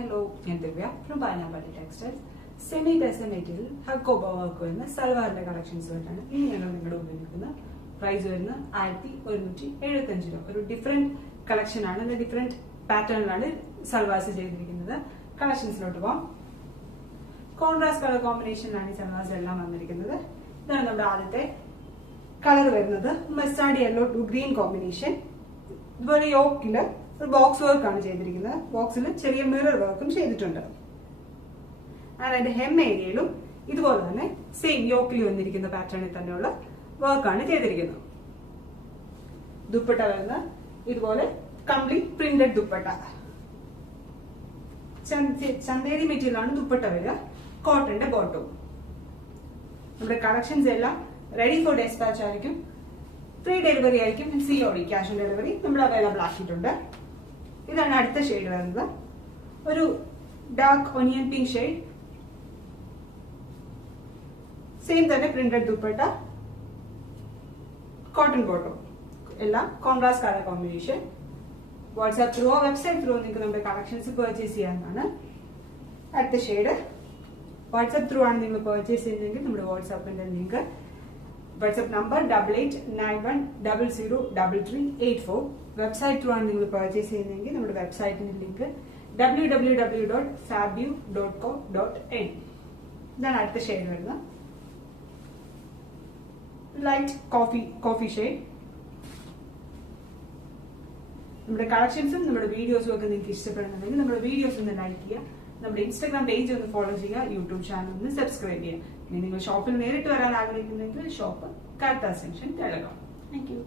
Hello, I'm Divya from Pineapple Textiles. Semi-tessa material, Hakoba work വരുന്ന സൽവാറിന്റെ collections ആയിട്ടാണ് ഇനി ഞങ്ങൾ നിങ്ങളുടെ മുമ്പിൽ നിൽക്കുന്ന പ്രൈസ് വരുന്ന 1175 രൂപ. ഒരു ഡിഫറെന്റ് കളക്ഷൻ ആണ്, ഡിഫറെന്റ് പാറ്റേണിലാണ് സൽവാർസ് ചെയ്തിരിക്കുന്നത്. കളക്ഷൻസിലോട്ട് പോകാം. കോൺട്രാസ്റ്റ് കളർ കോമ്പിനേഷനിലാണ് ഈ സൽവാർസ് എല്ലാം വന്നിരിക്കുന്നത്. ഇതാണ് നമ്മുടെ ആദ്യത്തെ കളർ വരുന്നത് mustard yellow to green combination. ഇതുപോലെ യോക്കില് ഒരു ബോക്സ് വർക്ക് ആണ് ചെയ്തിരിക്കുന്നത്. ബോക്സിൽ ചെറിയ മിറർ വർക്കും ചെയ്തിട്ടുണ്ട്. അതിന്റെ ഹെം ഏരിയയിലും ഇതുപോലെ തന്നെ സെയിം യോക്കിൽ വന്നിരിക്കുന്ന പാറ്റേണിൽ തന്നെയുള്ള വർക്കാണ് ചെയ്തിരിക്കുന്നത്. ദുപ്പട്ട വരുന്ന ഇതുപോലെ complete printed dupatta. Chanderi material ആണ് ദുപ്പട്ട വരിക. കോട്ടന്റെ ബോട്ടവും. നമ്മുടെ കളക്ഷൻസ് എല്ലാം റെഡി ഫോർ ഡെസ്പാച്ച് ആയിരിക്കും. ഫ്രീ ഡെലിവറി ആയിരിക്കും. COD ക്യാഷ് ഓൺ ഡെലിവറി നമ്മൾ അവൈലബിൾ ആക്കിയിട്ടുണ്ട്. ഇതാണ് അടുത്ത ഷെയ്ഡ് വരുന്നത്. ഒരു dark onion pink shade. Same തന്നെ പ്രിന്റഡ് ദുപ്പട്ട, കോട്ടൺ ബോട്ടം, എല്ലാം contrast colour combination. WhatsApp through website through നിങ്ങൾക്ക് നമ്മുടെ കളക്ഷൻസ് പർച്ചേസ് ചെയ്യാവുന്നതാണ്. അടുത്ത ഷെയ്ഡ് വാട്സ്ആപ്പ് ത്രൂ ആണ് നിങ്ങൾ പർച്ചേസ് ചെയ്യുന്നതെങ്കിൽ നമ്മുടെ വാട്സ്ആപ്പിന്റെ link, WhatsApp number 8891003384. Website through ആണ് നിങ്ങൾ പർച്ചേസ് ചെയ്യുന്നതെങ്കിൽ നമ്മുടെ വെബ്സൈറ്റിന്റെ ലിങ്ക് www.fabu.co.in. ഇതാണ് അടുത്ത ഷെയ്ഡ് വരുന്നത്. Light coffee shade. നമ്മുടെ കളക്ഷൻസും നമ്മുടെ വീഡിയോസും ഒക്കെ നിങ്ങൾക്ക് ഇഷ്ടപ്പെടുന്നുണ്ടെങ്കിൽ നമ്മുടെ വീഡിയോസ് ഒന്ന് ലൈക്ക് ചെയ്യുക, നമ്മുടെ ഇൻസ്റ്റാഗ്രാം പേജ് ഒന്ന് ഫോളോ ചെയ്യുക, യൂട്യൂബ് ചാനൽ ഒന്ന് സബ്സ്ക്രൈബ് ചെയ്യുക. ഇനി നിങ്ങൾ ഷോപ്പിൽ നേരിട്ട് വരാൻ ആഗ്രഹിക്കുന്നെങ്കിൽ ഷോപ്പ് കാർത്താസ് ജംഗ്ഷൻ, കേരളം. Thank U.